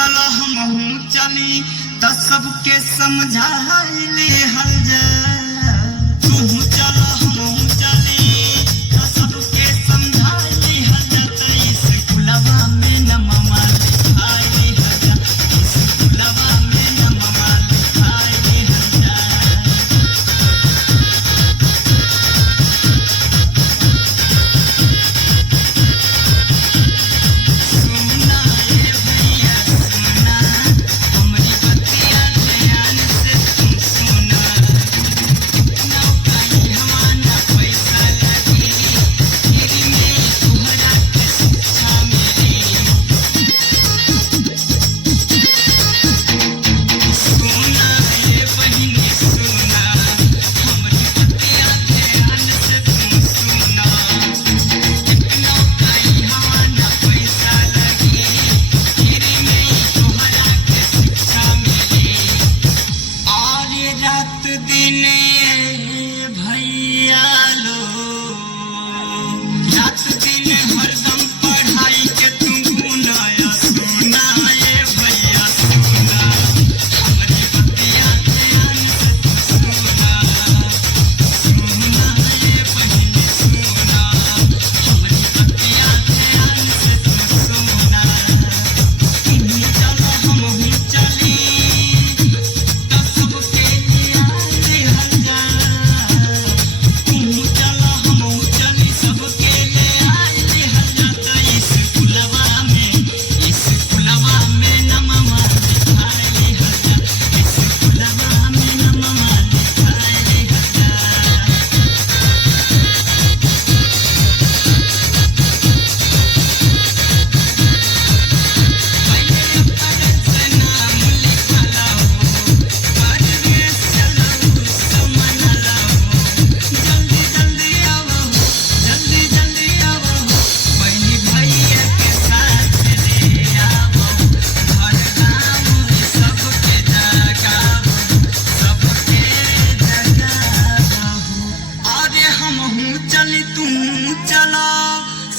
चलो हमहू चली त सबके समझाइले हल जा। तू चलो हमहू चली त सबके समझाइले हल जा। त इस गुलवा में नममा लिखाइले हल जा। इस गुलवा में नममा लिखाइले हल जा।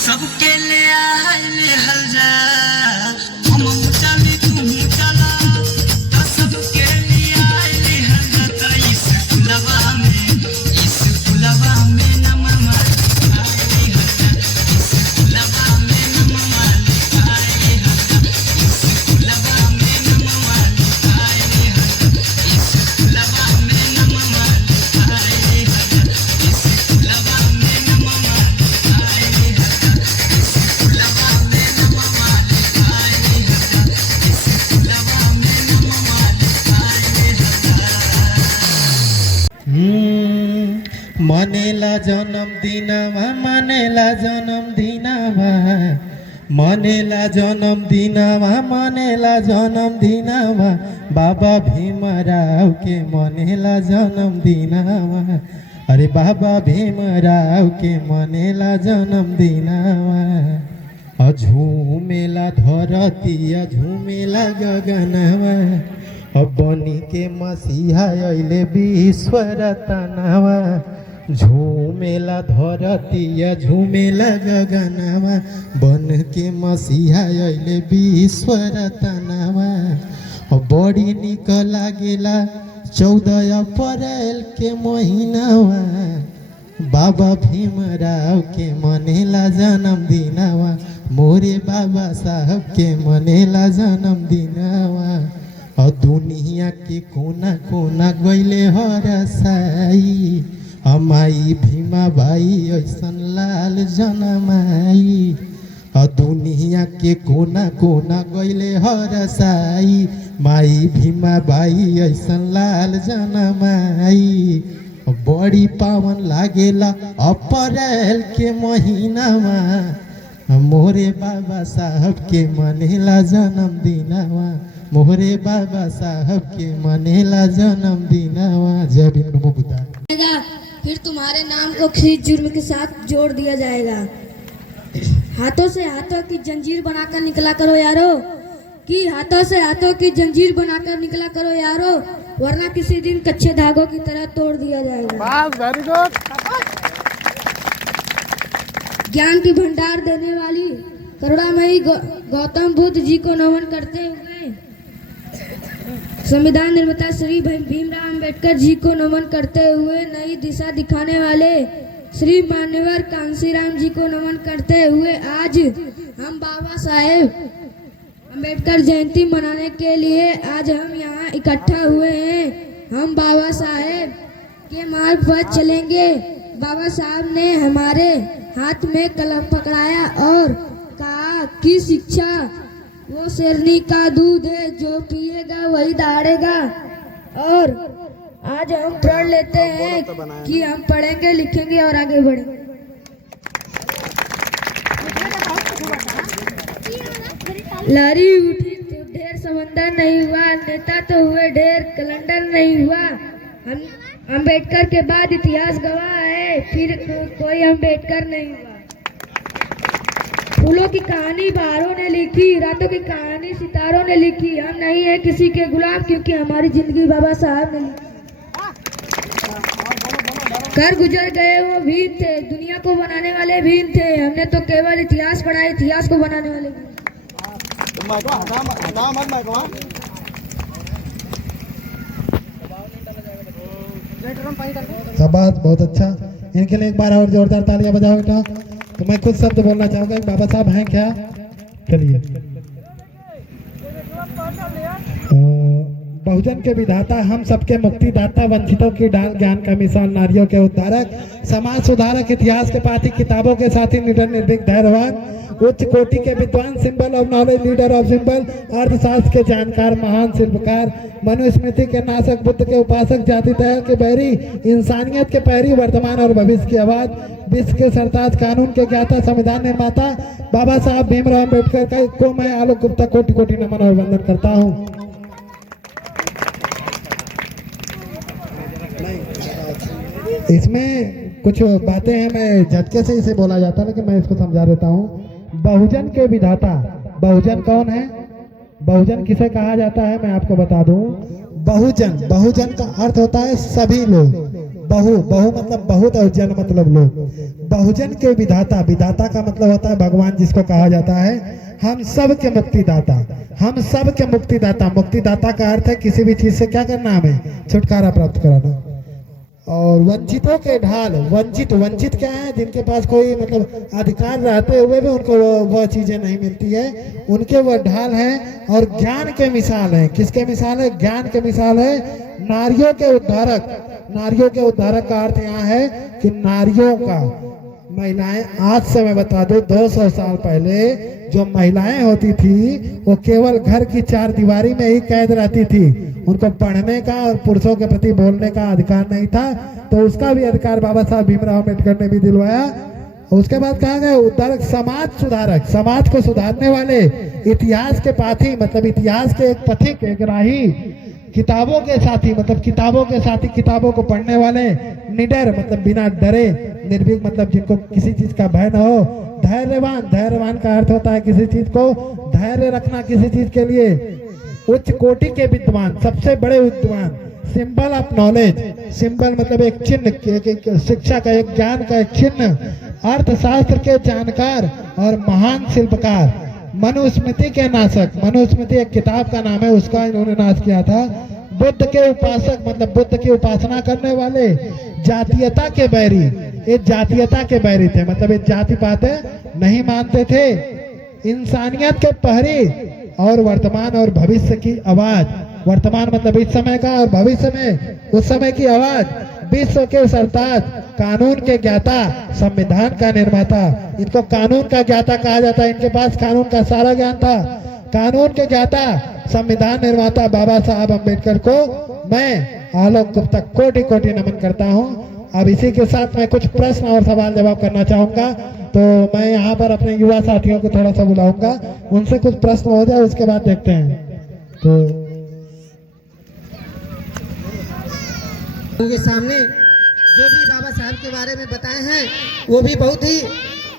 सबके ले आइले हल जा। हम चली तू चला त सबके ले आइले हल जा। त इस गुलवा में नममा लिखाइले हल जा। इस गुलवा में नममा लिखाइले हल जा। इस गुलवा में नममा लिखाइले हल जा। इस गुलवा में नममा लिखाइले हल जा। इस गुलवा में नममा लिखाइले हल जा। मनेला जन्मदिनमा मनेला जन्मदिनमा मनेला जन्मदिनमा मनेला जन्मदिनमा बाबा भीमराव के मनेला जन्मदिनमा। अरे बाबा भीमराव के मनेला जन्मदिनमा। झूमेला धरती झूमेला गगनवा बनी के मसीहा अइले विश्व रतनवा। झूमेला धरती झूमेला गगनवा बन के मसीहा अइले विश्व रतनवा। बड़ी निक लागेला 14 अप्रैल के महीनावा बाबा भीमराव के मनेला जन्मदिनवा। मोरे बाबा साहब के मनेला जन्मदिनवा। दुनिया के कोना कोना गइले हरसाई माई भीमा बाई ऐसन लाल जनमाई। दुनिया के कोना कोना गइले हरसाई माई भीमा बाई ऐसन लाल जनमाई। बड़ी पावन लागेला अप्रैल के महीनावा मोरे बाबा साहब के मनेला जन्मदिनवा। मोरे बाबा साहब के मनेला जन्मदिनवा। जय भीम बुद्धा। फिर तुम्हारे नाम को खींच जुर्म के साथ जोड़ दिया जाएगा। हाथों से हाथों की जंजीर बनाकर निकला करो यारो, कि हाथों से हाथों की जंजीर बनाकर निकला करो यारो, वरना किसी दिन कच्चे धागों की तरह तोड़ दिया जाएगा। Very good. ज्ञान की भंडार देने वाली करुणामयी गौतम बुद्ध जी को नमन करते हुए संविधान निर्माता श्री भीमराव अंबेडकर जी को नमन करते हुए नई दिशा दिखाने वाले श्री मान्यवर कांशीराम जी को नमन करते हुए आज हम बाबा साहेब अंबेडकर जयंती मनाने के लिए आज हम यहाँ इकट्ठा हुए हैं। हम बाबा साहेब के मार्ग पर चलेंगे। बाबा साहब ने हमारे हाथ में कलम पकड़ाया और कहा कि शिक्षा वो शेरनी का दूध है, जो पिएगा वही दहाड़ेगा। और आज हम प्रण लेते हैं कि हम पढ़ेंगे, लिखेंगे और आगे बढ़ेंगे। लहरी उठी तो ढेर समंदर नहीं हुआ, नेता तो हुए ढेर कैलेंडर नहीं हुआ। हम अंबेडकर के बाद इतिहास गवाह है, फिर कोई अंबेडकर नहीं हुआ। फूलों की कहानी बहारों ने लिखी, रातों की कहानी सितारों ने लिखी। हम नहीं है किसी के गुलाम, क्योंकि हमारी जिंदगी बाबा साहब ने लिखी। कर गुजर गए वो भीम थे, दुनिया को बनाने वाले भीम थे। हमने तो केवल इतिहास पढ़ा, इतिहास को बनाने वाले भीम। शाबाश, बहुत अच्छा। इनके लिए एक बार और जोरदार तालियां बजाओ बेटा। तो मैं कुछ शब्द बोलना चाहूंगा। बाबा साहब हैं क्या? चलिए। बहुजन के विधाता, हम सबके मुक्तिदाता, वंचितों की डाल, ज्ञान का मिसाल, नारियों के उद्धारक, समाज सुधारक, इतिहास के पाठी, किताबों के साथी, निडर निर्भीक धैर्यवान, उच्च कोटि के विद्वान, symbol of knowledge, leader of symbol, अर्थशास्त्र के जानकार, महान शिल्पकार, मनुस्मृति के नाशक, बुद्ध के उपासक, जाति दया के बैरी, इंसानियत के पहरी, वर्तमान और भविष्य की आवाज, विश्व के सरताज, कानून के ज्ञाता, संविधान निर्माता बाबा साहब भीमराव अम्बेडकर को मैं आलोक गुप्ता कोटि कोटि नमन और वंदन करता हूँ। इसमें कुछ बातें हैं, मैं झटके से इसे बोला जाता है, लेकिन मैं इसको समझा देता हूँ। बहुजन के विधाता, बहुजन कौन है? बहुजन किसे कहा जाता है मैं आपको बता दूं। बहुजन, बहुजन का अर्थ होता है सभी लोग। बहु, बहु मतलब बहुत और जन मतलब लोग। बहुजन के विधाता, विधाता का मतलब होता है भगवान, जिसको कहा जाता है हम सब के मुक्तिदाता, हम सब के मुक्तिदाता। मुक्तिदाता का अर्थ है किसी भी चीज से क्या करना, हमें छुटकारा प्राप्त कराना। और वंचितों के ढाल, वंचित, वंचित क्या है? जिनके पास कोई मतलब अधिकार रहते हुए भी उनको वह चीजें नहीं मिलती है, उनके वह ढाल हैं। और ज्ञान के मिसाल है, किसके मिसाल है? ज्ञान के मिसाल है नारियों के उद्धारक। नारियों के उद्धारक का अर्थ यहाँ है कि नारियों का, महिलाएं, आज से मैं बता दूं 200 साल पहले जो महिलाएं होती थी वो केवल घर की चार दीवारी में ही कैद रहती थी। उनको पढ़ने का और पुरुषों के प्रति बोलने का अधिकार नहीं था, तो उसका भी अधिकार बाबा साहब भीमराव अम्बेडकर ने भी दिलवाया। उसके बाद कहा गया उद्धारक, समाज सुधारक, समाज को सुधारने वाले, इतिहास के पाथी मतलब इतिहास के एक पथिक, एक राही, किताबों के साथी मतलब किताबों के साथी, किताबों को पढ़ने वाले, निडर मतलब बिना डरे, निर्भीक मतलब जिनको किसी चीज का भय न हो, धैर्यवान, धैर्यवान का अर्थ होता है किसी चीज को धैर्य रखना किसी चीज के लिए, उच्च कोटि के विद्वान, सबसे बड़े विद्वान, सिंबल ऑफ नॉलेज, सिंबल मतलब एक चिन्ह, एक शिक्षा का, एक ज्ञान का एक चिन्ह, अर्थशास्त्र के जानकार और महान शिल्पकार, मनुस्मृति के नाशक, मनुस्मृति एक किताब का नाम है, उसका इन्होंने नाश किया था, बुद्ध के उपासक मतलब बुद्ध की उपासना करने वाले, जातीयता के बैरी, ये जातीयता के बैरी थे मतलब ये जाति पाते नहीं मानते थे, इंसानियत के पहरी और वर्तमान और भविष्य की आवाज, वर्तमान मतलब इस समय का और भविष्य में उस समय की आवाज, विश्व के सरताज, कानून के ज्ञाता, संविधान का निर्माता। इनको कानून का ज्ञाता कहा जाता है, इनके पास कानून का सारा ज्ञान था। कानून के ज्ञाता, संविधान निर्माता बाबा साहब अम्बेडकर को मैं आलोक गुप्ता कोटि कोटि नमन करता हूँ। अब इसी के साथ मैं कुछ प्रश्न और सवाल जवाब करना चाहूंगा, तो मैं यहाँ पर अपने युवा साथियों को थोड़ा सा बुलाऊंगा, उनसे कुछ प्रश्न हो जाए, उसके बाद देखते हैं। तो के सामने जो भी बाबा साहब के बारे में बताए हैं वो भी बहुत ही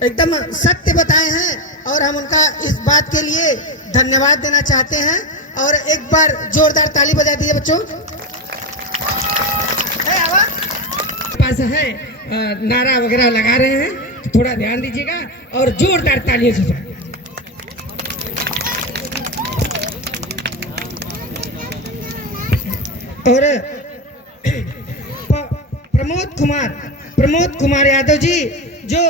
एकदम सत्य बताए हैं और हम उनका इस बात के लिए धन्यवाद देना चाहते हैं। और एक बार जोरदार ताली बजा दीजिए बच्चों। पास है नारा वगैरह लगा रहे हैं, थोड़ा ध्यान दीजिएगा और जोरदार तालियों से। और प्रमोद कुमार यादव जी जो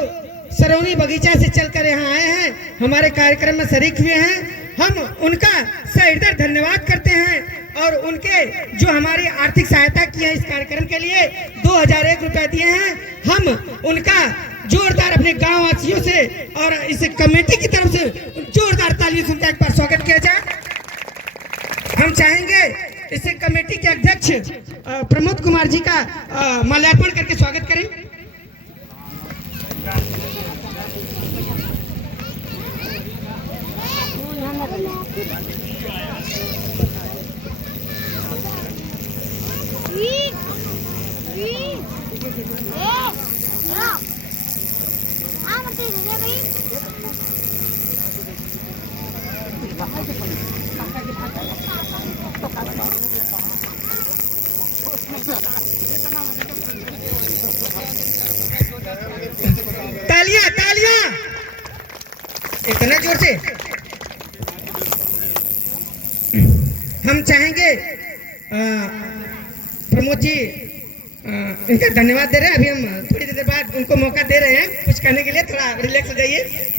सरौनी बगीचा से चलकर यहाँ आए हैं, हमारे कार्यक्रम में शरीक हुए हैं। हम उनका सहृदय धन्यवाद करते हैं और उनके जो हमारी आर्थिक सहायता की है इस कार्यक्रम के लिए 2001 रुपया दिए हैं। हम उनका जोरदार अपने गांव वासियों से और इस कमेटी की तरफ से जोरदार तालियों से उनका एक बार स्वागत किया जाए। हम चाहेंगे इस कमेटी के अध्यक्ष प्रमोद कुमार जी का माल्यार्पण करके स्वागत करें। तालियां तालियां इतना जोर से। हम चाहेंगे प्रमोद जी इनका धन्यवाद दे रहे हैं। अभी हम थोड़ी देर बाद उनको मौका दे रहे हैं कुछ कहने के लिए, थोड़ा रिलैक्स हो जाइए।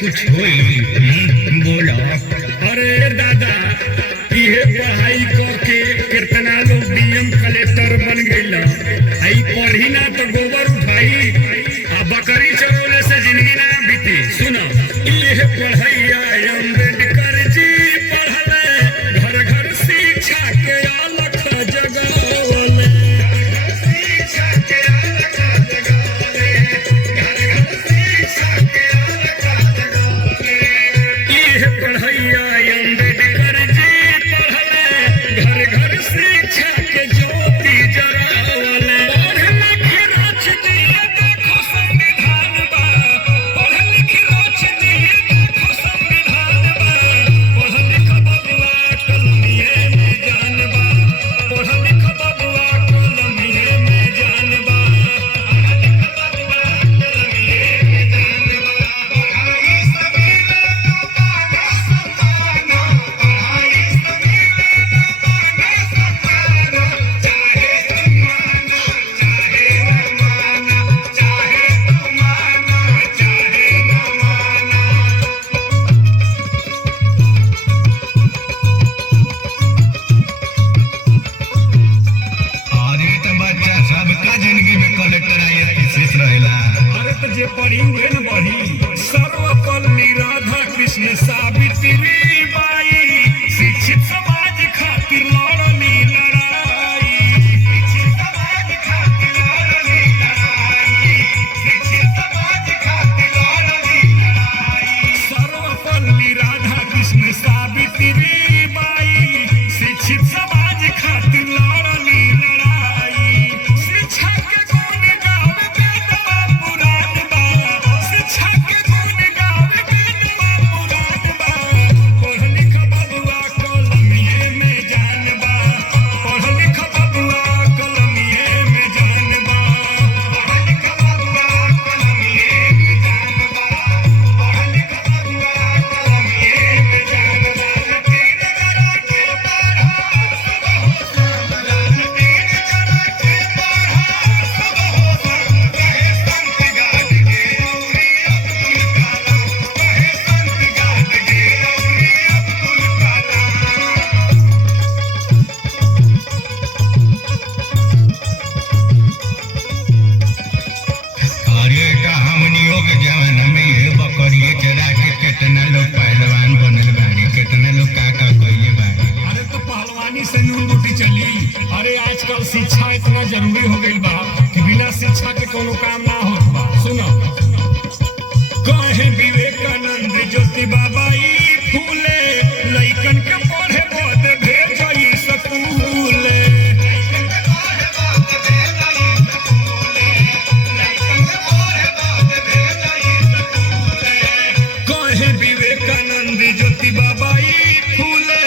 कुछ होई बोलो। अरे दादा ये पढ़ाई करके कितना लोग डीएम कलेक्टर बन गइल। आई पढ़ी ना तो गोबर उठाई आ बकरी चरौले से जिंदगी ना बीती। सुनो ये पढ़ाइया अम्बेडकर जी पढ़ले घर घर शिक्षा के अलख जगावले। शिक्षा के अलख जगावले, घर घर शिक्षा के अलख जगावले। ये पढ़ाइया अम्बेडकर जी पढ़ले घर घर शिक्षा के ज्योति जरावले। पढ़ लिख राज दिए देखो संविधान बा, पढ़ लिख राज दिए देखो संविधान बा। पढ़ लिख बबुआ कलमिए में जान बा, पढ़ लिख बबुआ कलमिए में जान बा। पढ़ लिख बबुआ कलमिए में जान बा। पढ़ाई सबेरे तो बागा सताना, पढ़ाई सबेरे तो बागा सताना। चाहे तुम मानो चाहे न मानो, चाहे तुम मानो चाहे न मानो। अरे तो बच्चा सबका जिंदगी में कलेक्टर IAS रहेला। अरे तो जे पढ़ी हुए न बढ़ी। सर्वपल्ली राधा कृष्ण सावित्री बाई शिक्षित समाज खातिर लड़ली लड़ाई। शिक्षित समाज खातिर लड़ली लड़ाई, शिक्षित समाज खातिर लड़ली लड़ाई। सर्वपल्ली राधा कृष्ण सावित्री बाई शिक्षित समाज खातिर लड़ली लड़ाई। शिक्षा के गुण गावे बेदवा पुराण बा, शिक्षा के गुण गावे बेदवा पुराण अरे आजकल शिक्षा इतना जरूरी हो गई बा कि बिना शिक्षा के कोनो काम ना होत बा। सुनो, कहे विवेकानंद ज्योतिबा बाई फूले, लइकन के पढ़े बदे भेजई स्कूले। कहे विवेकानंद ज्योतिबा बाई फूले,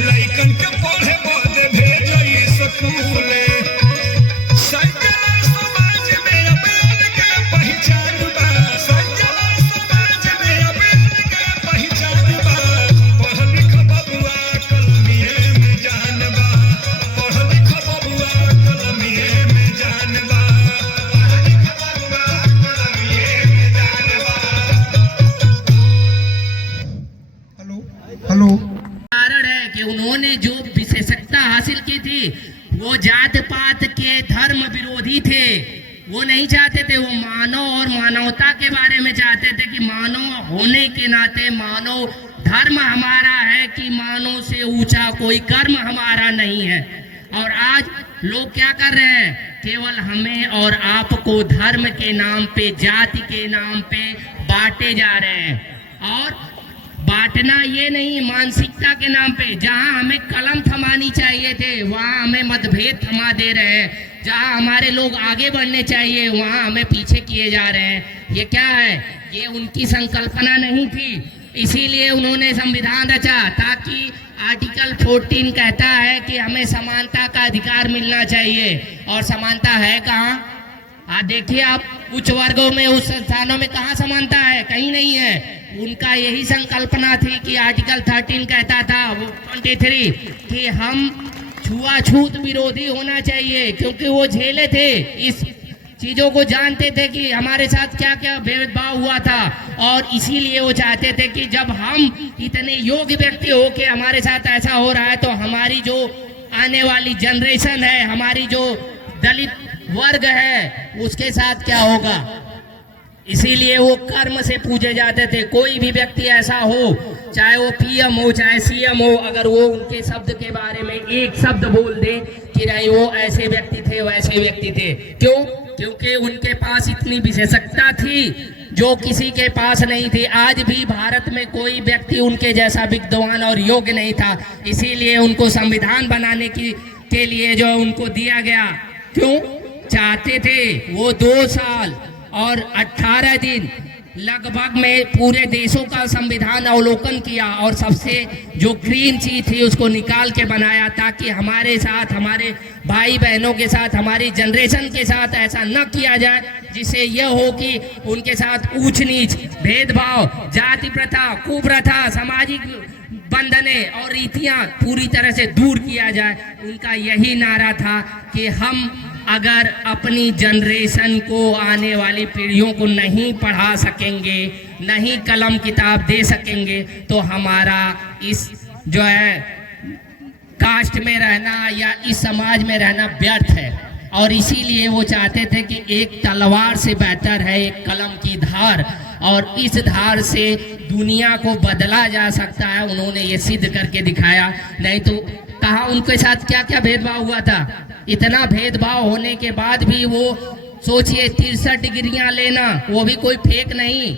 लइकन के पढ़े बदे भेजई स्कूले। संजय समाज में अबेर के पहचान बा, संजय समाज में अबेर के पहचान बा। पढ़ लिख बबुआ कलमिए में जान बा, पढ़ लिख बबुआ कलमिए में जान बा, पढ़ लिख बबुआ कलमिए में जान बा। हेलो कारण है कि उन्होंने जो विशेषज्ञता हासिल की थी वो जात पात के धर्म विरोधी थे। वो नहीं चाहते थे, वो मानव और मानवता के बारे में चाहते थे कि मानव होने के नाते मानव धर्म हमारा है कि मानव से ऊंचा कोई कर्म हमारा नहीं है। और आज लोग क्या कर रहे हैं, केवल हमें और आपको धर्म के नाम पे, जाति के नाम पे बांटे जा रहे हैं। और बांटना ये नहीं, मानसिकता के नाम पे जहां हमें कलम थमानी चाहिए थे वहां हमें मतभेद थमा दे रहे हैं, जहां हमारे लोग आगे बढ़ने चाहिए वहां हमें पीछे किए जा रहे हैं। ये क्या है, ये उनकी संकल्पना नहीं थी। इसीलिए उन्होंने संविधान रचा ताकि आर्टिकल 14 कहता है कि हमें समानता का अधिकार मिलना चाहिए। और समानता है कहाँ? देखिए आप उच्च वर्गों में, उस संस्थानों में कहाँ समानता है? कहीं नहीं है। उनका यही संकल्पना थी कि आर्टिकल 13 कहता था, 23, कि हम छुआछूत विरोधी होना चाहिए, क्योंकि वो झेले थे, इस चीजों को जानते थे कि हमारे साथ क्या क्या भेदभाव हुआ था। और इसीलिए वो चाहते थे कि जब हम इतने योग्य व्यक्ति हो के हमारे साथ ऐसा हो रहा है तो हमारी जो आने वाली जनरेशन है, हमारी जो दलित वर्ग है, उसके साथ क्या होगा। इसीलिए वो कर्म से पूजे जाते थे। कोई भी व्यक्ति ऐसा हो, चाहे वो पीएम हो चाहे सीएम हो, अगर वो उनके शब्द के बारे में एक शब्द बोल दे कि नहीं वो ऐसे व्यक्ति थे वैसे व्यक्ति थे, क्यों? क्योंकि उनके पास इतनी विशेषज्ञता थी जो किसी के पास नहीं थी। आज भी भारत में कोई व्यक्ति उनके जैसा विद्वान और योग्य नहीं था। इसीलिए उनको संविधान बनाने के लिए जो उनको दिया गया, क्यों चाहते थे वो 2 साल और 18 दिन लगभग में पूरे देशों का संविधान अवलोकन किया और सबसे जो ग्रीन चीज थी उसको निकाल के बनाया, ताकि हमारे साथ, हमारे भाई बहनों के साथ, हमारी जनरेशन के साथ ऐसा न किया जाए जिससे यह हो कि उनके साथ ऊंच नीच, भेदभाव, जाति प्रथा, कुप्रथा, सामाजिक बंधने और रीतियां पूरी तरह से दूर किया जाए। उनका यही नारा था कि हम अगर अपनी जनरेशन को, आने वाली पीढ़ियों को नहीं पढ़ा सकेंगे, नहीं कलम किताब दे सकेंगे, तो हमारा इस जो है कास्ट में रहना या इस समाज में रहना व्यर्थ है। और इसीलिए वो चाहते थे कि एक तलवार से बेहतर है एक कलम की धार, और इस धार से दुनिया को बदला जा सकता है। उन्होंने ये सिद्ध करके दिखाया। नहीं तो कहा उनके साथ क्या क्या भेदभाव हुआ था। इतना भेदभाव होने के बाद भी वो सोचिए 63 डिग्रियां लेना, वो भी कोई फेक नहीं।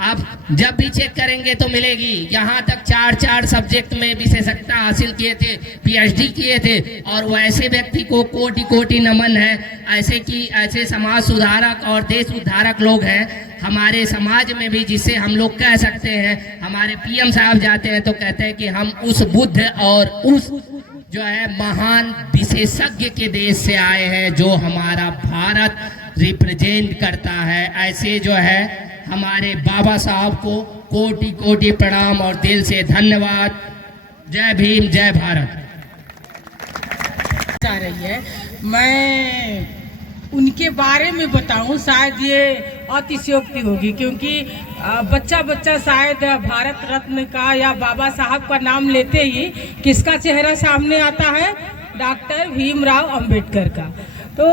आप जब भी चेक करेंगे तो मिलेगी। यहाँ तक 4 सब्जेक्ट में विशेषज्ञता हासिल किए थे, पीएचडी किए थे। और वैसे व्यक्ति को कोटि कोटि नमन है। ऐसे समाज सुधारक और देश उद्धारक लोग हैं हमारे समाज में भी, जिसे हम लोग कह सकते हैं। हमारे पीएम साहब जाते हैं तो कहते हैं कि हम उस बुद्ध और उस जो है महान विशेषज्ञ के देश से आए हैं जो हमारा भारत रिप्रेजेंट करता है। ऐसे जो है हमारे बाबा साहब को कोटि कोटि प्रणाम और दिल से धन्यवाद। जय भीम, जय भारत। जा रही है, मैं उनके बारे में बताऊं, शायद ये अतिशयोक्ति होगी, क्योंकि बच्चा शायद भारत रत्न का या बाबा साहब का नाम लेते ही किसका चेहरा सामने आता है? डॉक्टर भीमराव अंबेडकर का। तो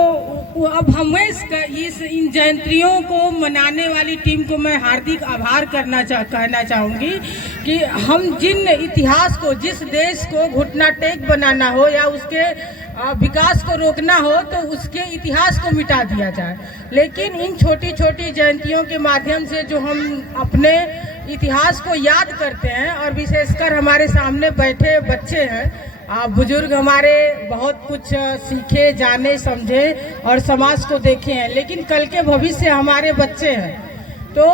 अब हमें इन जयंतियों को मनाने वाली टीम को मैं हार्दिक आभार कहना चाहूँगी कि हम जिन इतिहास को, जिस देश को घुटना टेक बनाना हो या उसके विकास को रोकना हो तो उसके इतिहास को मिटा दिया जाए। लेकिन इन छोटी छोटी जयंतियों के माध्यम से जो हम अपने इतिहास को याद करते हैं, और विशेषकर हमारे सामने बैठे बच्चे हैं, बुजुर्ग हमारे बहुत कुछ सीखे, जाने, समझे और समाज को देखे हैं, लेकिन कल के भविष्य हमारे बच्चे हैं। तो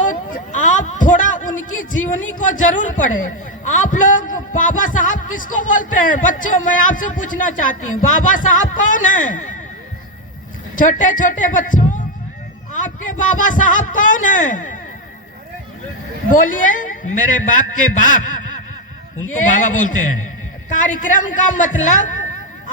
आप थोड़ा उनकी जीवनी को जरूर पढ़ें। आप लोग बाबा साहब किसको बोलते हैं? बच्चों, मैं आपसे पूछना चाहती हूँ, बाबा साहब कौन है? छोटे छोटे बच्चों, आपके बाबा साहब कौन है? बोलिए। मेरे बाप के बाप, उनको बाबा बोलते हैं। कार्यक्रम का मतलब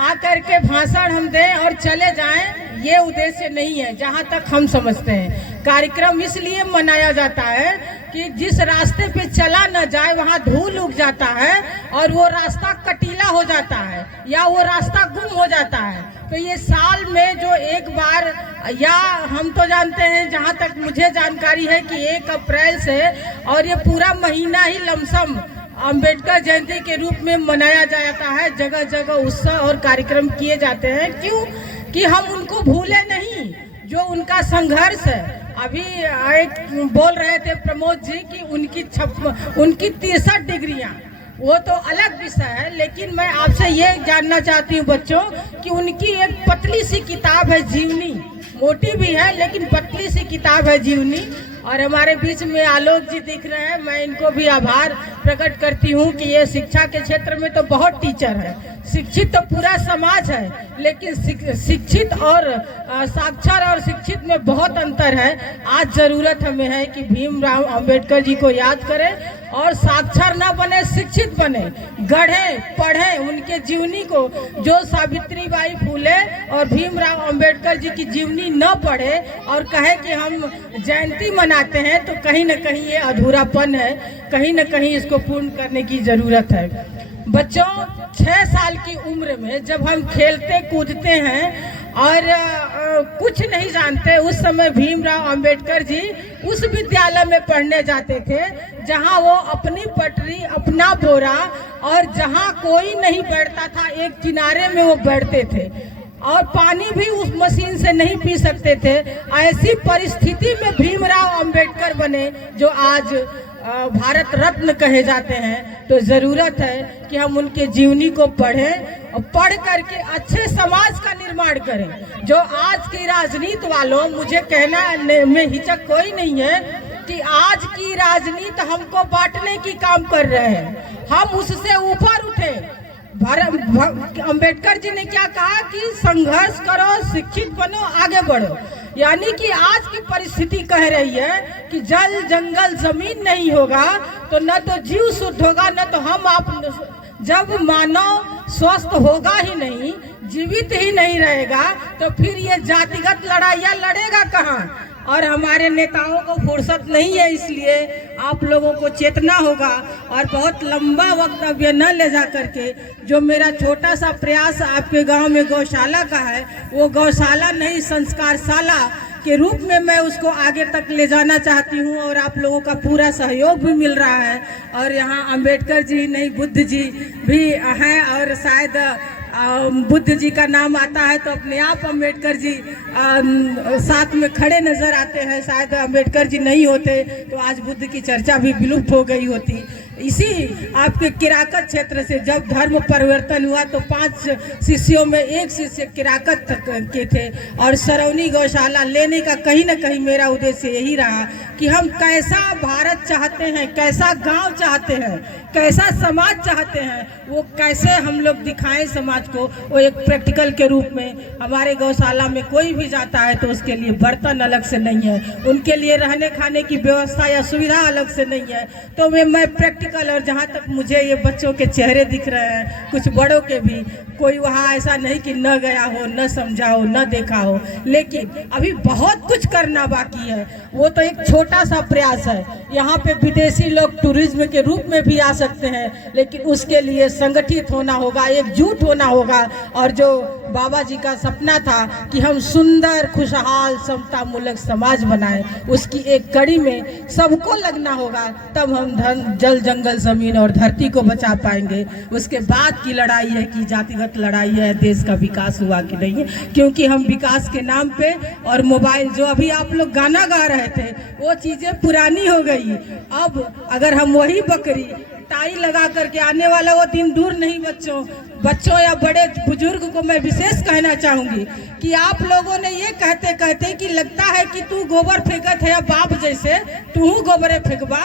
आकर के भाषण हम दें और चले जाएं, ये उद्देश्य नहीं है जहां तक हम समझते हैं। कार्यक्रम इसलिए मनाया जाता है कि जिस रास्ते पे चला न जाए वहां धूल उग जाता है और वो रास्ता कटीला हो जाता है या वो रास्ता गुम हो जाता है। तो ये साल में जो एक बार, या हम तो जानते हैं, जहां तक मुझे जानकारी है कि 1 अप्रैल से और ये पूरा महीना ही लमसम अंबेडकर जयंती के रूप में मनाया जाता है। जगह जगह उत्सव और कार्यक्रम किए जाते हैं। क्यों? कि हम उनको भूले नहीं, जो उनका संघर्ष है। अभी एक बोल रहे थे प्रमोद जी कि उनकी 63 डिग्रियां, वो तो अलग विषय है, लेकिन मैं आपसे ये जानना चाहती हूँ बच्चों कि उनकी एक पतली सी किताब है जीवनी, मोटी भी है लेकिन पतली सी किताब है जीवनी। और हमारे बीच में आलोक जी दिख रहे हैं, मैं इनको भी आभार प्रकट करती हूँ कि ये शिक्षा के क्षेत्र में तो बहुत टीचर है। शिक्षित तो पूरा समाज है, लेकिन शिक्षित और साक्षर और शिक्षित में बहुत अंतर है। आज जरूरत हमें है कि भीमराव अंबेडकर जी को याद करें और साक्षर ना बने, शिक्षित बने, गढ़े, पढ़े उनके जीवनी को। जो सावित्रीबाई फूले और भीमराव अंबेडकर जी की जीवनी न पढ़े और कहे कि हम जयंती मनाते हैं, तो कहीं न कहीं ये अधूरापन है, कहीं न कहीं इसको पूर्ण करने की जरूरत है। बच्चों, 6 साल की उम्र में जब हम खेलते कूदते हैं और कुछ नहीं जानते, उस समय भीमराव अंबेडकर जी उस विद्यालय में पढ़ने जाते थे जहां वो अपनी पटरी, अपना बोरा और जहां कोई नहीं बैठता था, एक किनारे में वो बैठते थे और पानी भी उस मशीन से नहीं पी सकते थे। ऐसी परिस्थिति में भीमराव अंबेडकर बने जो आज भारत रत्न कहे जाते हैं। तो जरूरत है कि हम उनके जीवनी को पढ़ें और पढ़ करके अच्छे समाज का निर्माण करें। जो आज की राजनीति वालों, मुझे कहना में हिचक कोई नहीं है कि आज की राजनीति हमको बांटने की काम कर रहे हैं। हम उससे ऊपर उठे। अंबेडकर जी ने क्या कहा कि संघर्ष करो, शिक्षित बनो, आगे बढ़ो। यानी कि आज की परिस्थिति कह रही है कि जल, जंगल, जमीन नहीं होगा तो न तो जीव शुद्ध होगा, न तो हम आप। जब मानव स्वस्थ होगा ही नहीं, जीवित ही नहीं रहेगा, तो फिर ये जातिगत लड़ाइयाँ लड़ेगा कहाँ? और हमारे नेताओं को फुर्सत नहीं है, इसलिए आप लोगों को चेतना होगा और बहुत लंबा वक्तव्य न ले जा करके, जो मेरा छोटा सा प्रयास आपके गांव में गौशाला का है, वो गौशाला नहीं, संस्कारशाला के रूप में मैं उसको आगे तक ले जाना चाहती हूँ और आप लोगों का पूरा सहयोग भी मिल रहा है। और यहाँ अंबेडकर जी नहीं, बुद्ध जी भी हैं और शायद बुद्ध जी का नाम आता है तो अपने आप अंबेडकर जी साथ में खड़े नजर आते हैं। शायद अंबेडकर जी नहीं होते तो आज बुद्ध की चर्चा भी विलुप्त हो गई होती। इसी आपके किराकत क्षेत्र से जब धर्म परिवर्तन हुआ तो 5 शिष्यों में 1 शिष्य किराकत के थे और सरौनी गौशाला लेने का कहीं ना कहीं मेरा उद्देश्य यही रहा कि हम कैसा भारत चाहते हैं, कैसा गांव चाहते हैं, कैसा समाज चाहते हैं, वो कैसे हम लोग दिखाएं समाज को। वो एक प्रैक्टिकल के रूप में हमारे गौशाला में कोई भी जाता है तो उसके लिए बर्तन अलग से नहीं है, उनके लिए रहने खाने की व्यवस्था या सुविधा अलग से नहीं है। तो मैं प्रैक्टिकल, और जहाँ तक मुझे ये बच्चों के चेहरे दिख रहे हैं, कुछ बड़ों के भी, कोई वहाँ ऐसा नहीं कि न गया हो, न समझा हो, न देखा हो, लेकिन अभी बहुत कुछ करना बाकी है। वो तो एक छोटा सा प्रयास है। यहाँ पे विदेशी लोग टूरिज्म के रूप में भी आ सकते हैं, लेकिन उसके लिए संगठित होना होगा, एकजुट होना होगा। और जो बाबा जी का सपना था कि हम सुंदर, खुशहाल, समता मूलक समाज बनाएं, उसकी एक कड़ी में सबको लगना होगा, तब हम जल, जंगल जंगल जमीन और धरती को बचा पाएंगे। उसके बाद की लड़ाई है कि जातिगत लड़ाई है, देश का विकास हुआ कि नहीं है। क्योंकि हम विकास के नाम पे और मोबाइल, जो अभी आप लोग गाना गा रहे थे, वो चीज़ें पुरानी हो गई। अब अगर हम वही बकरी टाई लगा करके, आने वाला वो दिन दूर नहीं बच्चों या बड़े बुजुर्ग को मैं विशेष कहना चाहूंगी कि आप लोगों ने ये कहते कहते कि लगता है कि तू गोबर फेंकत है या बाप जैसे तू गोबरे फेंकबा।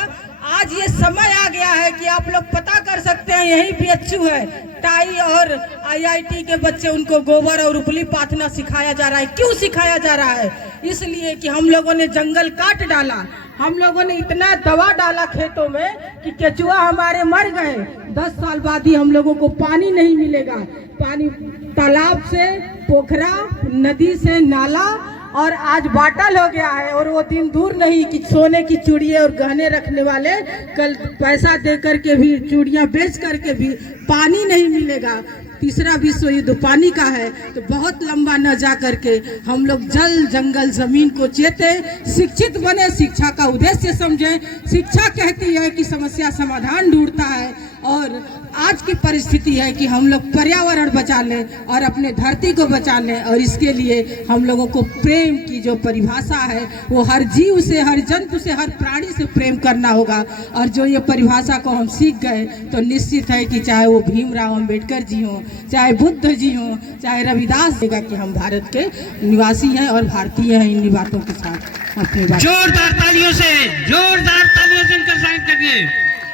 आज ये समय आ गया है कि आप लोग पता कर सकते हैं, यही बीएचयू है, टाई और आईआईटी के बच्चे, उनको गोबर और उपली पाथना सिखाया जा रहा है। क्यों सिखाया जा रहा है? इसलिए कि हम लोगों ने जंगल काट डाला, हम लोगों ने इतना दवा डाला खेतों में कि केचुआ हमारे मर गए। 10 साल बाद ही हम लोगों को पानी नहीं मिलेगा। पानी तालाब से पोखरा, नदी से नाला, और आज बाटल हो गया है। और वो दिन दूर नहीं कि सोने की चूड़ियाँ और गहने रखने वाले कल पैसा दे करके भी, चूड़ियाँ बेच करके भी पानी नहीं मिलेगा। तीसरा विश्व युद्ध पानी का है। तो बहुत लंबा न जा करके हम लोग जल जंगल जमीन को चेते, शिक्षित बने, शिक्षा का उद्देश्य समझें। शिक्षा कहती है कि समस्या समाधान ढूंढता है, और आज की परिस्थिति है कि हम लोग पर्यावरण बचा लें और अपने धरती को बचा लें। और इसके लिए हम लोगों को प्रेम की जो परिभाषा है वो हर जीव से, हर जंतु से, हर प्राणी से प्रेम करना होगा। और जो ये परिभाषा को हम सीख गए तो निश्चित है कि चाहे वो भीमराव अंबेडकर जी हों, चाहे बुद्ध जी हों, चाहे रविदास देगा कि हम भारत के निवासी हैं और भारतीय हैं। इन बातों के साथ अपनी बात जोरदार तालियों से उनका स्वागत करिए।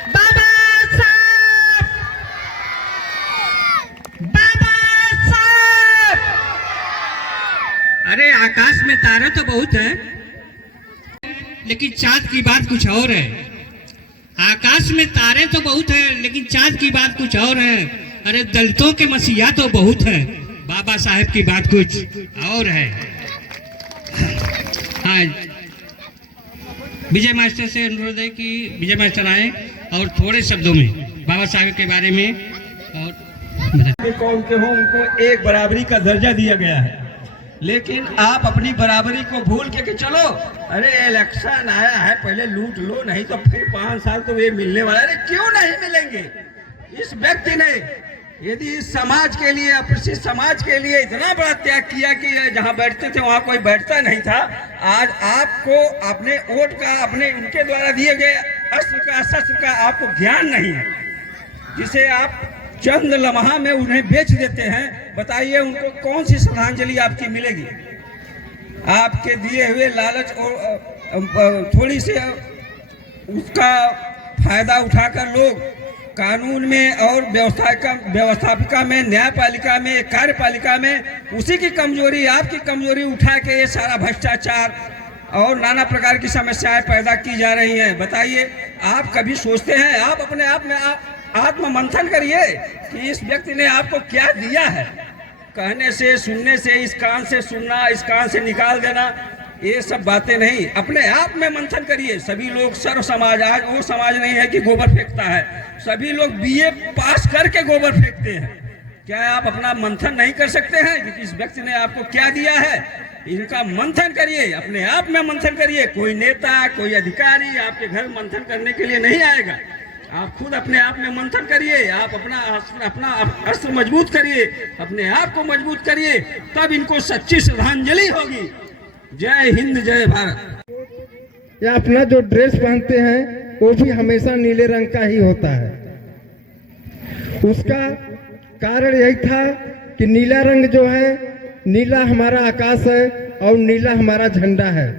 बाबा साहब, बाबा साहब। अरे आकाश में तारे तो बहुत हैं, लेकिन चाँद की बात कुछ और है। आकाश में तारे तो बहुत हैं, लेकिन चाँद की बात कुछ और है। अरे दलितों के मसीहा तो बहुत हैं, बाबा साहब की बात कुछ और है। हाँ, विजय मास्टर से अनुरोध है कि विजय मास्टर आए और थोड़े शब्दों में बाबा साहब के बारे में और कौन के हो उनको एक बराबरी का दर्जा दिया गया है। लेकिन आप अपनी बराबरी को भूल के चलो, अरे इलेक्शन आया है, पहले लूट लो, नहीं तो फिर 5 साल तो ये मिलने वाला। अरे क्यों नहीं मिलेंगे? इस व्यक्ति ने यदि इस समाज के लिए, अप्रसिद्ध समाज के लिए इतना बड़ा त्याग किया कि जहां बैठते थे वहां कोई बैठता नहीं था। आज आपको अपने वोट का, अपने उनके द्वारा दिए गए अस्त्र का, शस्त्र का आपको ज्ञान नहीं है, जिसे आप चंद लम्हा में उन्हें बेच देते हैं। बताइए उनको कौन सी श्रद्धांजलि आपकी मिलेगी? आपके दिए हुए लालच और थोड़ी सी उसका फायदा उठाकर लोग कानून में और व्यवस्थापिका में, न्यायपालिका में, कार्यपालिका में उसी की कमजोरी, आपकी कमजोरी उठा के ये सारा भ्रष्टाचार और नाना प्रकार की समस्याएं पैदा की जा रही हैं। बताइए, आप कभी सोचते हैं? आप अपने आप में आत्म मंथन करिए कि इस व्यक्ति ने आपको क्या दिया है। कहने से, सुनने से, इस कान से सुनना, इस कान से निकाल देना, ये सब बातें नहीं, अपने आप में मंथन करिए। सभी लोग, सर्व समाज, आज वो समाज नहीं है कि गोबर फेंकता है, सभी लोग बीए पास करके गोबर फेंकते हैं। क्या आप अपना मंथन नहीं कर सकते हैं कि इस व्यक्ति ने आपको क्या दिया है? इनका मंथन करिए, अपने आप में मंथन करिए। कोई नेता, कोई अधिकारी आपके घर मंथन करने के लिए नहीं आएगा। आप खुद अपने आप में मंथन करिए, आप अपना अस्त्र मजबूत करिए, अपने आप को मजबूत करिए, तब इनको सच्ची श्रद्धांजलि होगी। जय हिंद, जय भारत। या अपना जो ड्रेस पहनते हैं वो भी हमेशा नीले रंग का ही होता है। उसका कारण यही था कि नीला रंग जो है, नीला हमारा आकाश है और नीला हमारा झंडा है।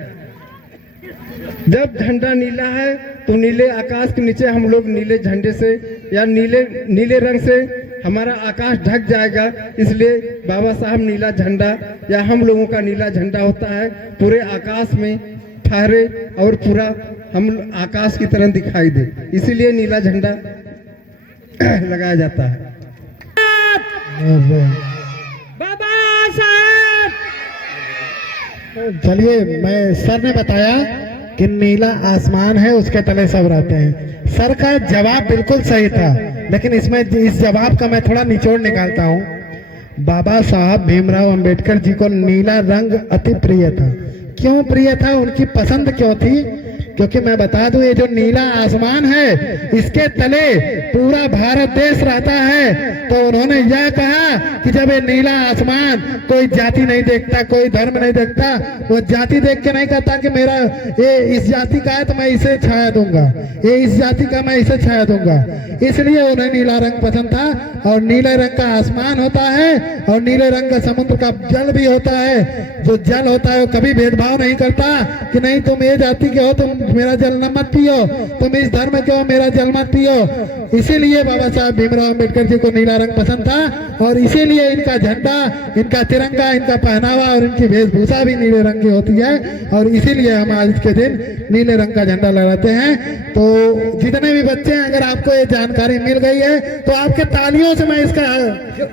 जब झंडा नीला है तो नीले आकाश के नीचे हम लोग नीले झंडे से या नीले रंग से हमारा आकाश ढक जाएगा। इसलिए बाबा साहब नीला झंडा या हम लोगों का नीला झंडा होता है, पूरे आकाश में ठहरे और पूरा हम आकाश की तरह दिखाई दे, इसीलिए नीला झंडा लगाया जाता है। बाबा साहब, चलिए, मैं सर ने बताया कि नीला आसमान है, उसके तले सब रहते हैं। सर का जवाब बिल्कुल सही था, लेकिन इसमें इस जवाब का मैं थोड़ा निचोड़ निकालता हूँ। बाबा साहब भीमराव अंबेडकर जी को नीला रंग अति प्रिय था। क्यों प्रिय था? उनकी पसंद क्यों थी? क्योंकि मैं बता दूं ये जो नीला आसमान है इसके तले पूरा भारत देश रहता है। तो उन्होंने यह कहा कि जब ये नीला आसमान कोई जाति नहीं देखता, कोई धर्म नहीं देखता, वो जाति देख के नहीं कहता कि मेरा ये इस जाति का है तो मैं इसे छाया दूंगा, ये इस जाति का मैं इसे छाया दूंगा। इसलिए उन्हें नीला रंग पसंद था। और नीले रंग का आसमान होता है और नीले रंग का समुद्र का जल भी होता है। जो जल होता है वो कभी भेदभाव नहीं करता कि नहीं तुम ये जाति के हो, तुम मेरा जल न मत पियो, तुम इस धर्म के हो, मेरा जल मत पियो। इसीलिए बाबा साहब भीमराव अम्बेडकर जी को नीला रंग पसंद था और इसीलिए इनका झंडा, इनका तिरंगा, इनका पहनावा और इनकी वेशभूषा भी नीले रंग की होती है। और इसीलिए हम आज के दिन नीले रंग का झंडा लहराते हैं। तो जितने भी बच्चे हैं, अगर आपको ये जानकारी मिल गई है तो आपके तालियों से मैं इसका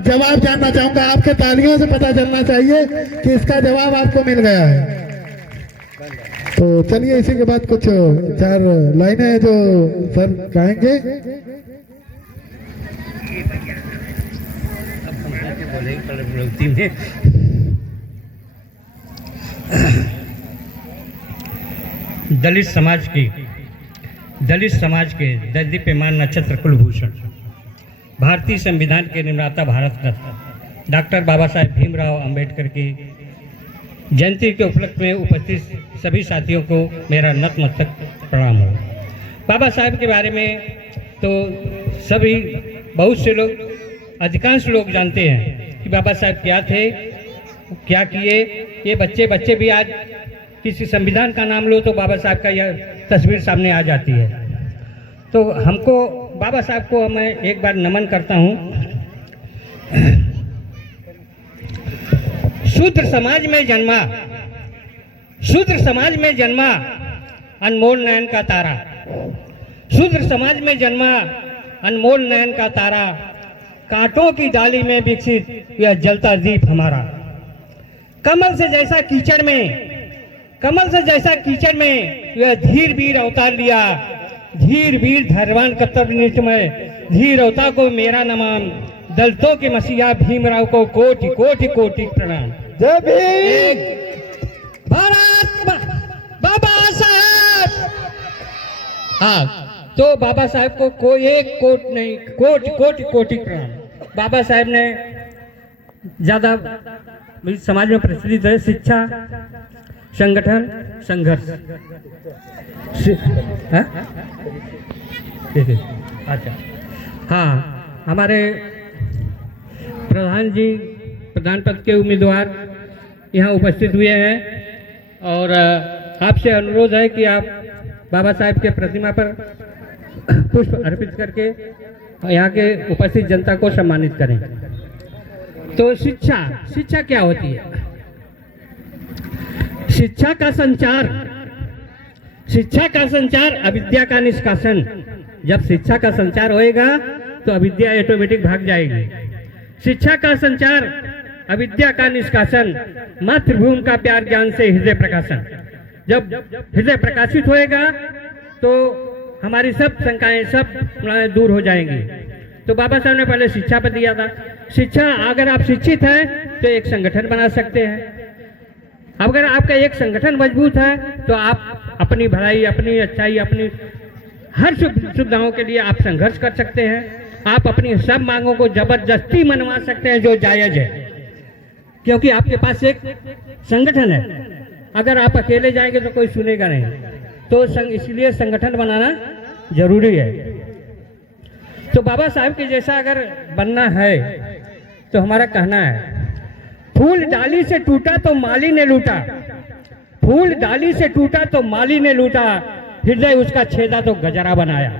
जवाब जानना चाहूंगा। आपके तालियों से पता चलना चाहिए कि इसका जवाब आपको मिल गया है। तो चलिए इसी के बाद कुछ 4 लाइनें हैं जो सर कहेंगे। दलित समाज के दैदीप्यमान नक्षत्र कुलभूषण, भारतीय संविधान के निर्माता भारत रत्न डॉक्टर बाबा साहेब भीमराव अंबेडकर की जयंती के उपलक्ष्य में उपस्थित सभी साथियों को मेरा नतमस्तक प्रणाम हो। बाबा साहेब के बारे में तो सभी बहुत से लोग, अधिकांश लोग जानते हैं कि बाबा साहेब क्या थे, क्या किए। ये बच्चे भी आज किसी संविधान का नाम लो तो बाबा साहब का यह तस्वीर सामने आ जाती है। तो हमको बाबा साहब को मैं एक बार नमन करता हूँ। शूद्र समाज में जन्मा अनमोल नयन का तारा, शूद्र समाज में जन्मा अनमोल नयन का तारा, कांटों की डाली में विकसित यह जलता दीप हमारा। कमल से जैसा कीचड़ में यह धीर वीर अवतार लिया, धीर वीर धैर्यवान कर्तव्य निष्ठमय धीर अवतार को मेरा नमन, दलितों के मसीहा भीमराव को कोटि कोटि कोटि प्रणाम। जय भीम, भारत बाबा साहब। हाँ, तो बाबा साहब को कोई एक कोट नहीं, कोटि कोटि कोटि प्रणाम। बाबा साहब ने ज्यादा समाज में प्रचलित है शिक्षा, संगठन, संघर्ष। अच्छा, हाँ, हमारे प्रधान पद के उम्मीदवार यहाँ उपस्थित हुए हैं और आपसे अनुरोध है कि आप बाबा साहेब के प्रतिमा पर पुष्प अर्पित करके यहाँ के उपस्थित जनता को सम्मानित करें। तो शिक्षा क्या होती है? शिक्षा का संचार अविद्या का निष्कासन। जब शिक्षा का संचार होएगा तो अविद्या ऑटोमेटिक भाग जाएगी। शिक्षा का संचार अविद्या का निष्कासन, मातृभूमि का प्यार ज्ञान से हृदय प्रकाशन। जब हृदय प्रकाशित होएगा तो हमारी सब शंकाएं सब दूर हो जाएंगी। तो बाबा साहब ने पहले शिक्षा पर दिया था। शिक्षा, अगर आप शिक्षित हैं तो एक संगठन बना सकते हैं। अगर आपका एक संगठन मजबूत है तो आप अपनी भलाई, अपनी अच्छाई, अपनी हर सुविधाओं के लिए आप संघर्ष कर सकते हैं। आप अपनी सब मांगों को जबरदस्ती मनवा सकते हैं जो जायज है, क्योंकि आपके पास एक संगठन है। अगर आप अकेले जाएंगे तो कोई सुनेगा नहीं। तो इसलिए संगठन बनाना जरूरी है। तो बाबा साहब के जैसा अगर बनना है तो हमारा कहना है, फूल डाली से टूटा तो माली ने लूटा, फूल डाली से टूटा तो माली ने लूटा, हृदय उसका छेदा तो गजरा बनाया।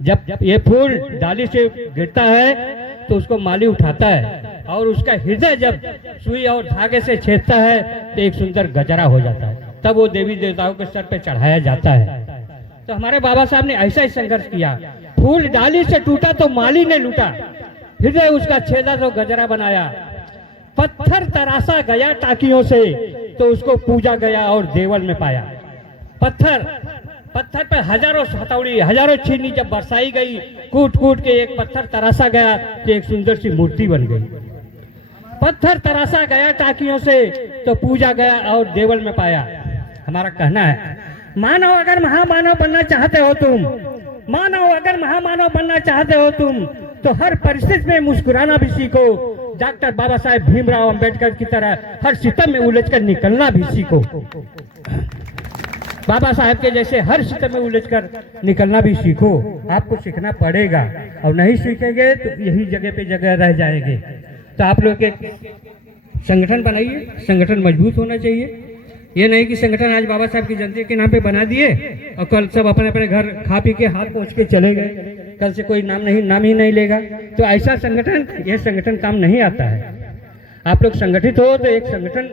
जब ये फूल डाली से गिरता है तो उसको माली उठाता है और उसका हृदय जब सुई और धागे से छेदता है तो एक सुंदर गजरा हो जाता है। तब वो देवी देवताओं के सर पे चढ़ाया जाता है। तो हमारे बाबा साहब ने ऐसा ही संघर्ष किया। फूल डाली से टूटा तो माली ने लूटा, हृदय उसका छेदा तो गजरा बनाया। पत्थर तरासा गया टाकियों से तो उसको पूजा गया और देवल में पाया। पत्थर पर हजारों हथौड़ी, हजारों छीनी जब बरसाई गई, कूट कूट के एक पत्थर तरासा गया तो एक सुंदर सी मूर्ति बन गई। पत्थर तरासा गया टाकियों से तो पूजा गया और देवल में पाया। हमारा कहना है, मानव अगर महामानव बनना चाहते हो तुम, मानव अगर महामानव बनना चाहते हो तुम, तो हर परिस्थिति में मुस्कुराना भी सीखो। डॉक्टर बाबा साहेब भीमराव अंबेडकर की तरह हर सितम में उलझकर निकलना भी सीखो। बाबा साहेब के जैसे हर सितम में उलझकर निकलना भी सीखो। आपको सीखना पड़ेगा, और नहीं सीखेंगे तो यही जगह पे जगह रह जाएंगे। तो आप लोग एक संगठन बनाइए, संगठन मजबूत होना चाहिए। ये नहीं कि संगठन आज बाबा साहब की जयंती के नाम पे बना दिए और कल सब अपने अपने घर खा पी के हाथ पहुँच के चले गए, कल से कोई नाम ही नहीं लेगा। तो ऐसा संगठन, यह संगठन काम नहीं आता है। आप लोग संगठित हो तो एक संगठन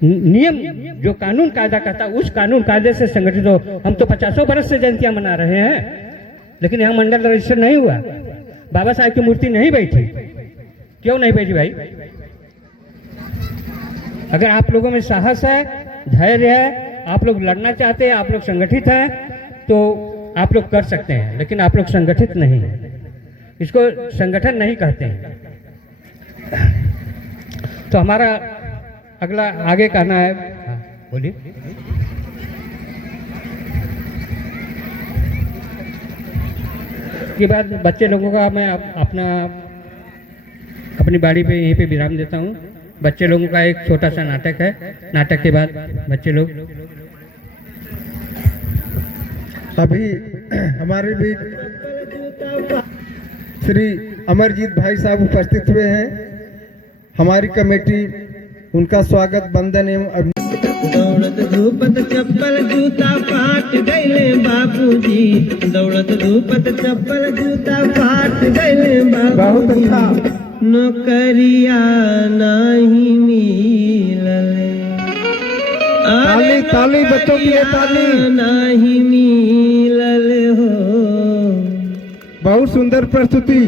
नियम जो कानून कायदा करता है उस कानून कायदे से संगठित हो। हम तो 50 बरस से जयंतियां मना रहे हैं, लेकिन यहाँ मंडल रजिस्टर नहीं हुआ, बाबा साहब की मूर्ति नहीं बैठी। क्यों नहीं बैठी भाई? अगर आप लोगों में साहस है, धैर्य है, आप लोग लड़ना चाहते हैं, आप लोग संगठित हैं, तो आप लोग कर सकते हैं। लेकिन आप लोग संगठित नहीं हैं, इसको संगठन नहीं कहते हैं। तो हमारा अगला आगे कहना है, बोलिए। के बाद बच्चे लोगों का मैं अपनी बाड़ी पे यहीं पे विराम देता हूँ। बच्चे लोगों का एक छोटा सा नाटक है, नाटक के बाद बच्चे लोग। अभी हमारे बीच श्री अमरजीत भाई साहब उपस्थित हुए हैं। हमारी कमेटी उनका स्वागत वंदन एवं दौड़त धूपत चप्पल जूता फाट गईले बापूजी, दौड़त धूपत चप्पल जूता फाट गईले बहुत बापूजी, अच्छा। नौकरिया नहीं मिलले, ताली ताली बच्चों के लिए ताली। नहीं मिलले हो, बहुत सुंदर प्रस्तुति।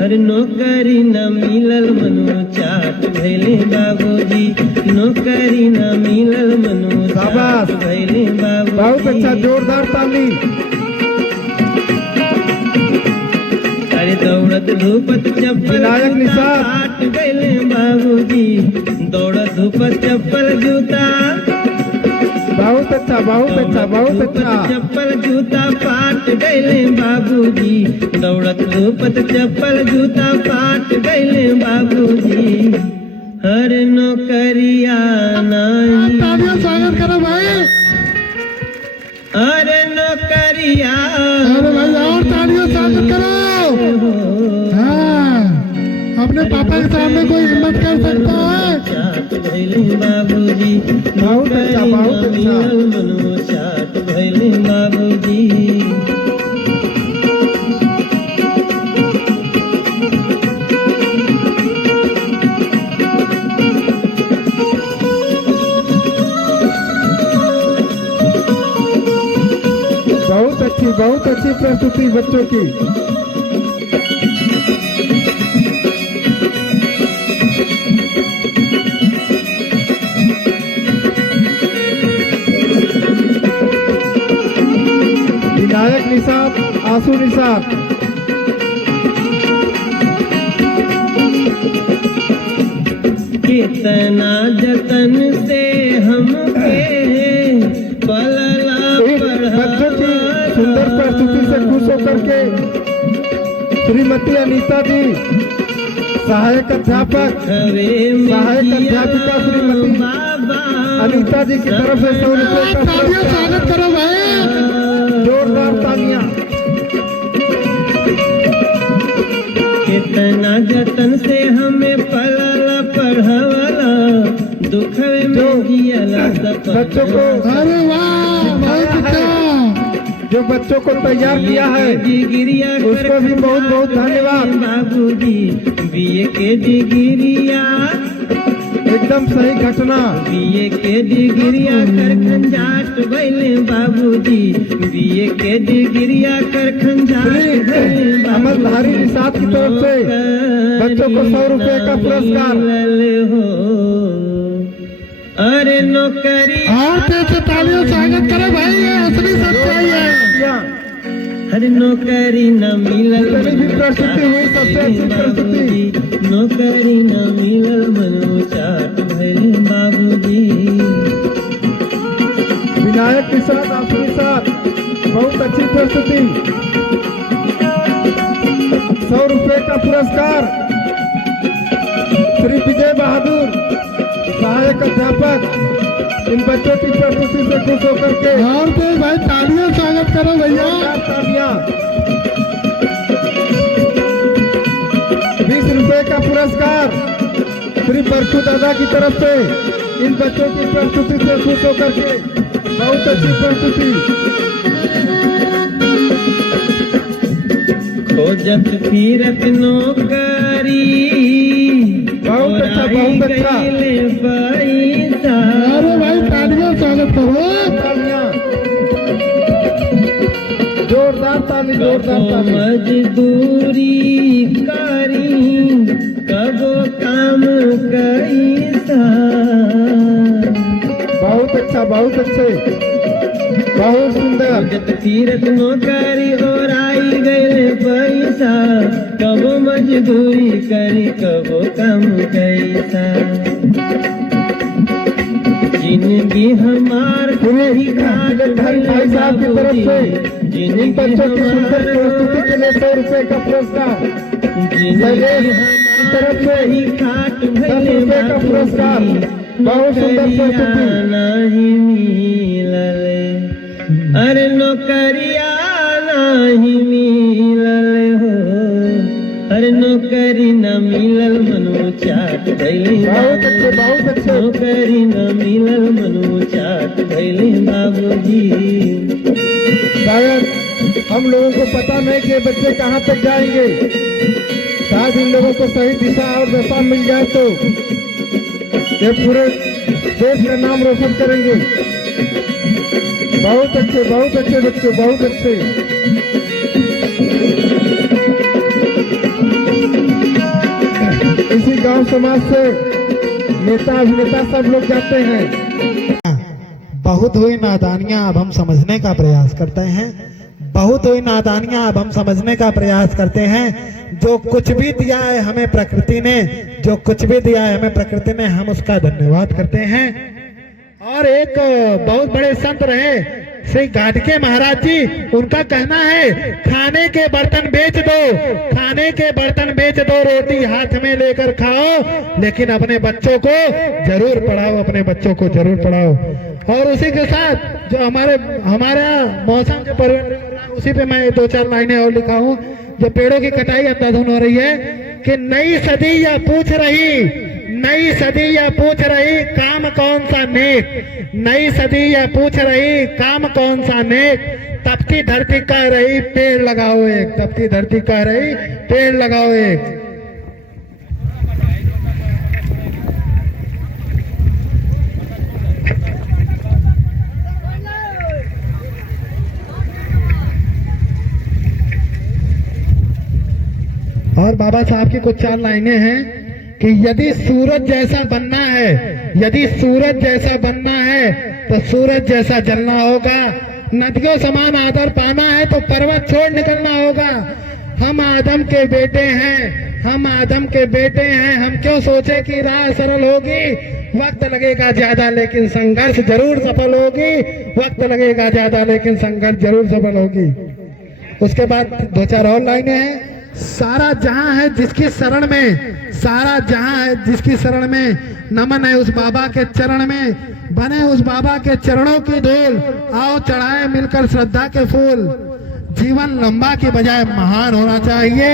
अरे नौकरी न मिलल मनो चाट भैले बाबूजी, नौकरी न मिलल मनो शाबाश। चाट भैले बाबूजी। बहुत अच्छा, जोरदार ताली। अरे दौड़त धूपत चप्पल विनायक जूता निषाद। फाट गईले बाबूजी, दौड़त धूपत चप्पल जूता, बहुत अच्छा, बहुत अच्छा, बहुत अच्छा। चप्पल जूता फाट गईले बाबूजी, दौड़त धूपत चप्पल जूता फाट गईले बाबूजी, हर नौकरिया नहीं। स्वागत करो भाई। अरे नौकरिया, अरे भाई और तालियों स्वागत करो। हाँ, अपने पापा के सामने कोई हिम्मत कर सकता है? चाट भैले बाबूजी, बहुत अच्छा, बहुत अच्छा। मनो चाट भैले बाबूजी। बहुत अच्छी प्रस्तुति बच्चों की। विनायक निषाद, आंसू निषाद। कितना जतन से हमके पलला बच्चों की सुंदर प्रस्तुति से खुश होकर के श्रीमती अनीता जी, सहायक अध्यापक, सहायक अध्यापिका श्रीमती अनीता जी की तरफ से 100 रुपये का पुरस्कार। स्वागत करो भाई, जोरदार तालियां। कितना जतन से हमें पलला पढ़ावला, दुख में जियला बच्चों को, अरे वाह, बहुत अच्छा। जो बच्चों को तैयार किया है उसको भी बहुत बहुत धन्यवाद। बाबूजी बीए के डिग्रिया, एकदम सही घटना। बीए के डिग्रिया कर खंजाट भैले बाबूजी, बीए के डिग्रिया कर खंजाट भैले अमरधारी निषाद की तरफ से बच्चों को 100 रुपये का पुरस्कार। अरे नौकरी और तेज तालियों स्वागत करो भाई, ये असली सच्चाई है। अरे नौकरी न मिलल जितनी भी प्रस्तुति हुई सबसे अच्छी प्रस्तुति। नौकरी न मिलल मनो चाट भैले बाबूजी। विधायक के साथ आसुरी साथ बहुत अच्छी प्रस्तुति। 100 रुपए का पुरस्कार श्री विजय बहादुर सहायक अध्यापक। इन बच्चों की प्रस्तुति से खुश होकर के और तो भाई तालियां स्वागत करो भैया। तालियां। 20 रुपए का पुरस्कार श्री परशु दादा की तरफ से। इन बच्चों की प्रस्तुति से खुश होकर के बहुत अच्छी प्रस्तुति। खोजत फिरत नौकरी बहुत अच्छा, बहुत अच्छा। अरे भाई तालियां स्वागत करो। तालियां। जोरदार ताली, जोरदार ताली। मजदूरी करी कबो काम कैसा। बहुत अच्छा, बहुत अच्छे, बहुत सुंदर। खोजत फिरत नौकरी और आई गए पैसा कबो मजदूरी करी कबो काम कैसा। जिंदगी हमार भाई साहब की तरफ से इन बच्चों की सुंदर प्रस्तुति के लिए 100 रुपए का पुरस्कार। तरफ से ही 10 रुपए का पुरस्कार। बहुत सुंदर प्रस्तुति। नहीं मिलले अरे नौकरिया नहीं मिलले हो। अरे नौकरी न मिलल मनु चाट भैले। बहुत अच्छे, बहुत अच्छे। नौकरी न मिलल मनु चाट भैले बाबूजी। शायद हम लोगों को पता नहीं कि ये बच्चे कहाँ तक जाएंगे। शायद इन लोगों को सही दिशा और दशा मिल जाए तो ये पूरे देश का नाम रोशन करेंगे। बहुत अच्छे, बहुत अच्छे बच्चे, बहुत अच्छे। इसी गांव समाज से नेता अभिनेता सब लोग जाते हैं। बहुत हुई नादानियां, अब हम समझने का प्रयास करते हैं। बहुत हुई नादानियां, अब हम समझने का प्रयास करते हैं। जो कुछ भी दिया है हमें प्रकृति ने, जो कुछ भी दिया है हमें प्रकृति ने, हम उसका धन्यवाद करते हैं। और एक बहुत बड़े संत रहे श्री गाडगे महाराज जी, उनका कहना है खाने के बर्तन बेच दो, खाने के बर्तन बेच दो, रोटी हाथ में लेकर खाओ, लेकिन अपने बच्चों को जरूर पढ़ाओ, अपने बच्चों को जरूर पढ़ाओ। और उसी के साथ जो हमारा मौसम जो परिवर्तन, उसी पे मैं 2-4 लाइनें और लिखा हूँ। जो पेड़ों की कटाई अंधाधुन हो रही है कि नई सदी या पूछ रही, नई सदी या पूछ रही काम कौन सा नेक, नई सदी या पूछ रही काम कौन सा नेक, तपती धरती कह रही पेड़ लगाओ एक, तपती धरती कह रही पेड़ लगाओ एक। और बाबा साहब की कुछ 4 लाइनें हैं कि यदि सूरज जैसा बनना है, यदि सूरज जैसा बनना है तो सूरज जैसा जलना होगा। नदियों समान आदर पाना है तो पर्वत छोड़ निकलना होगा। हम आदम के बेटे हैं, हम आदम के बेटे हैं। हम क्यों सोचे कि राह सरल होगी, वक्त लगेगा ज्यादा लेकिन संघर्ष जरूर सफल होगी, वक्त लगेगा ज्यादा लेकिन संघर्ष जरूर सफल होगी। उसके बाद 2-4 और लाइनें हैं। सारा जहां है जिसकी शरण में, सारा जहां है जिसकी शरण में, नमन है उस बाबा के चरण में, बने उस बाबा के चरणों की धूल, आओ चढ़ाए मिलकर श्रद्धा के फूल। जीवन लंबा की बजाय महान होना चाहिए।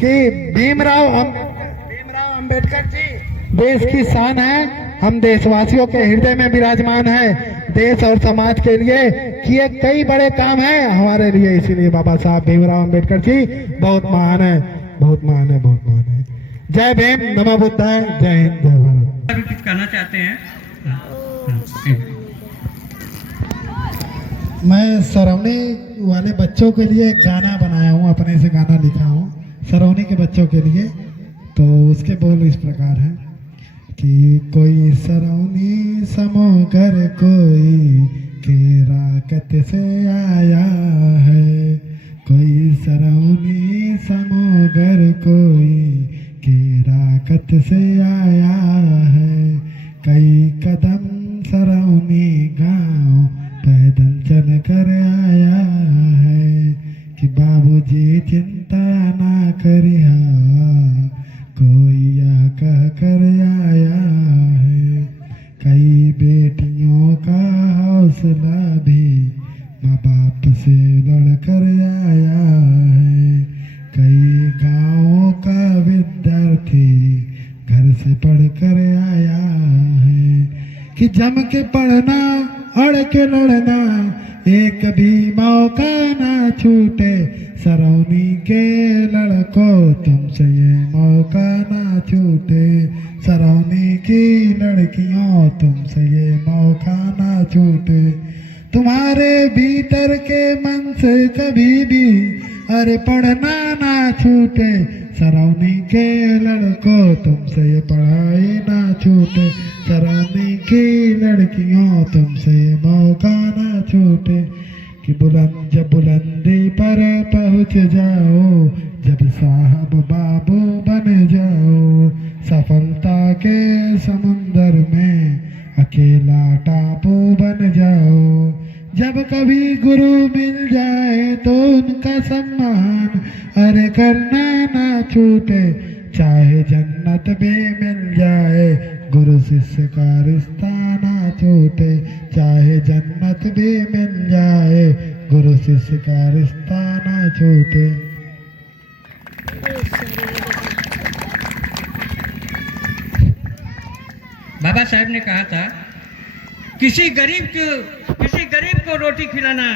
कि भीमराव अंबेडकर जी देश की शान है, हम देशवासियों के हृदय में विराजमान है। देश और समाज के लिए किए कई बड़े काम हैं हमारे लिए, इसीलिए बाबा साहब भीमराव अंबेडकर जी बहुत महान है, बहुत महान है, बहुत महान है। जय भीम, नमो बुद्धाय, जय हिंद, जय भारत। अभी कुछ कहना चाहते हैं? मैं सरौनी वाले बच्चों के लिए एक गाना बनाया हूँ, अपने से गाना लिखा हूँ सरौनी के बच्चों के लिए। तो उसके बोल इस प्रकार है कि कोई सरौनी समोगर कोई केराकत से आया है, कोई सरौनी समोगर कोई केराकत से आया है, कई कदम सरौनी गाँव की चिंता ना करिया, कोई आ कह कर आया है। कई बेटियों का हौसला भी माँ बाप से लड़ कर आया है। कई गाँवों का विद्यार्थी घर से पढ़ कर आया है। कि जम के पढ़ना अड़ के लड़ना, एक भी मौका ना छूटे। सरौनी के लड़कों तुमसे ये मौका ना छूटे। सरौनी की लड़कियों तुमसे ये मौका ना छूटे। तुम्हारे भीतर के मन से कभी भी अरे पढ़ना ना छूटे। सरौनी के लड़कों तुमसे ये पढ़ाई ना छूटे। सरौनी की लड़कियों तुमसे ये मौका ना छूटे। कि बुलंद जब बुलंदी पर पहुँच जाओ, जब साहब बाबू बन जाओ। सफलता के समुंदर में अकेला टापू बन जाओ। जब कभी गुरु मिल जाए तो उनका सम्मान अरे करना ना छूटे। चाहे जन्नत भी मिल जाए, गुरु शिष्य का रिश्ता ना छूटे। चाहे जन्नत भी मिल जाए, गुरु शिष्य का रिश्ता ना छूटे। बाबा साहब ने कहा था किसी गरीब को रोटी खिलाना,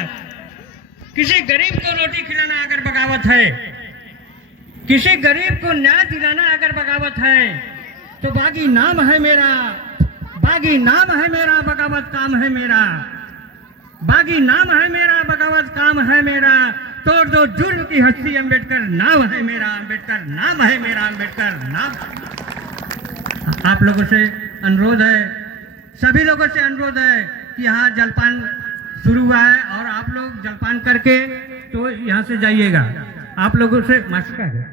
किसी गरीब को रोटी खिलाना अगर बगावत है, किसी गरीब को न्याय दिलाना अगर बगावत है, तो बागी नाम है मेरा, बागी नाम है मेरा, बगावत काम है मेरा। बागी नाम है मेरा, बगावत काम है मेरा। तोड़ दो जुर्म की हस्ती, अम्बेडकर नाम है मेरा, अम्बेडकर नाम है मेरा, अम्बेडकर नाम। आप लोगों से अनुरोध है, सभी लोगों से अनुरोध है कि यहाँ जलपान शुरू हुआ है और आप लोग जलपान करके तो यहाँ से जाइएगा। आप लोगों से मास्टर है।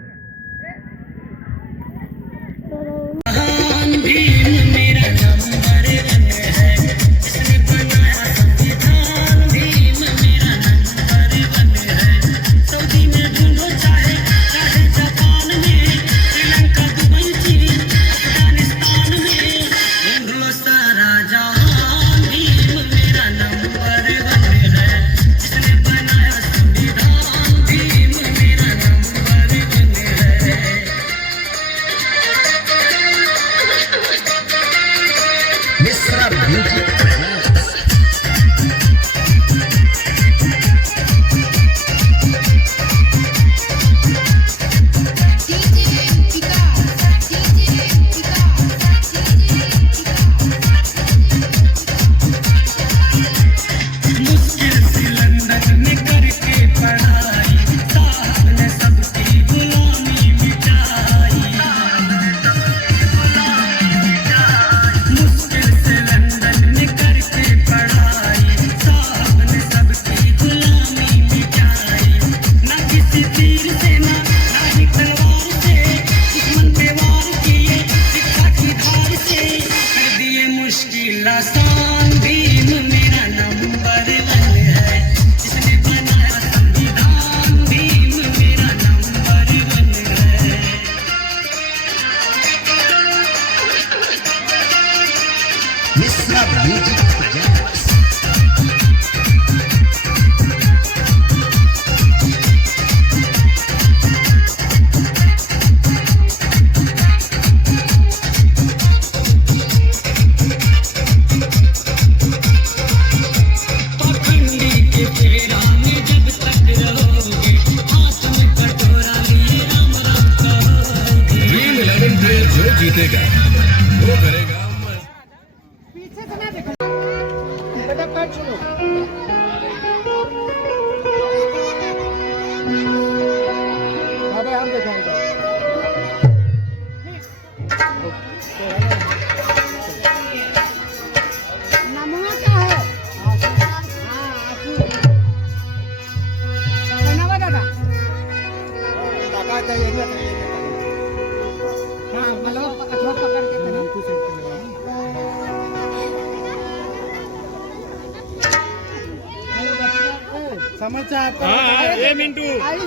कमल साहब का हाँ ये मिंटू हेलो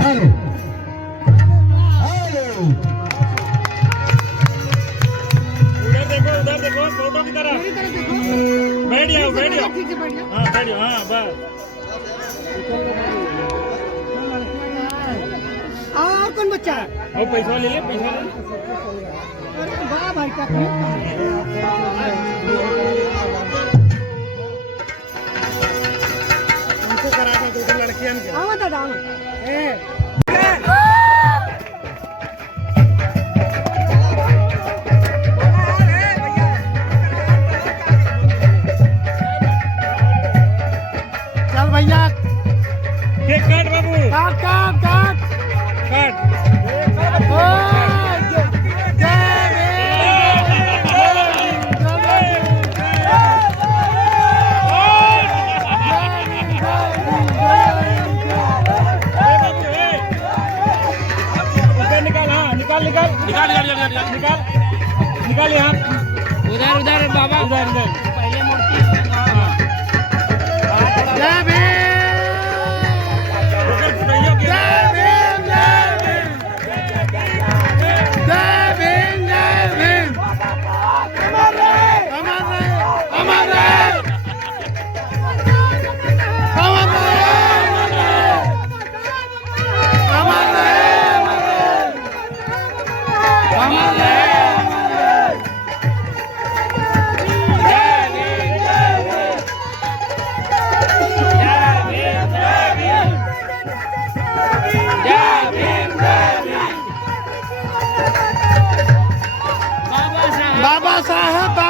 हेलो उधर देखो फोटो की तरफ बैठ जाओ हाँ बैठ जाओ हाँ बस और कौन बच्चा और पैसा ले पैसा ले वाह भाई का उनको करा दो दो लड़कियां के आओ दादा चल भैया केक काट बाबू काट काट काट काट निकाल यहाँ उधर बाबा उधर पहले मूर्ति बाबा साहब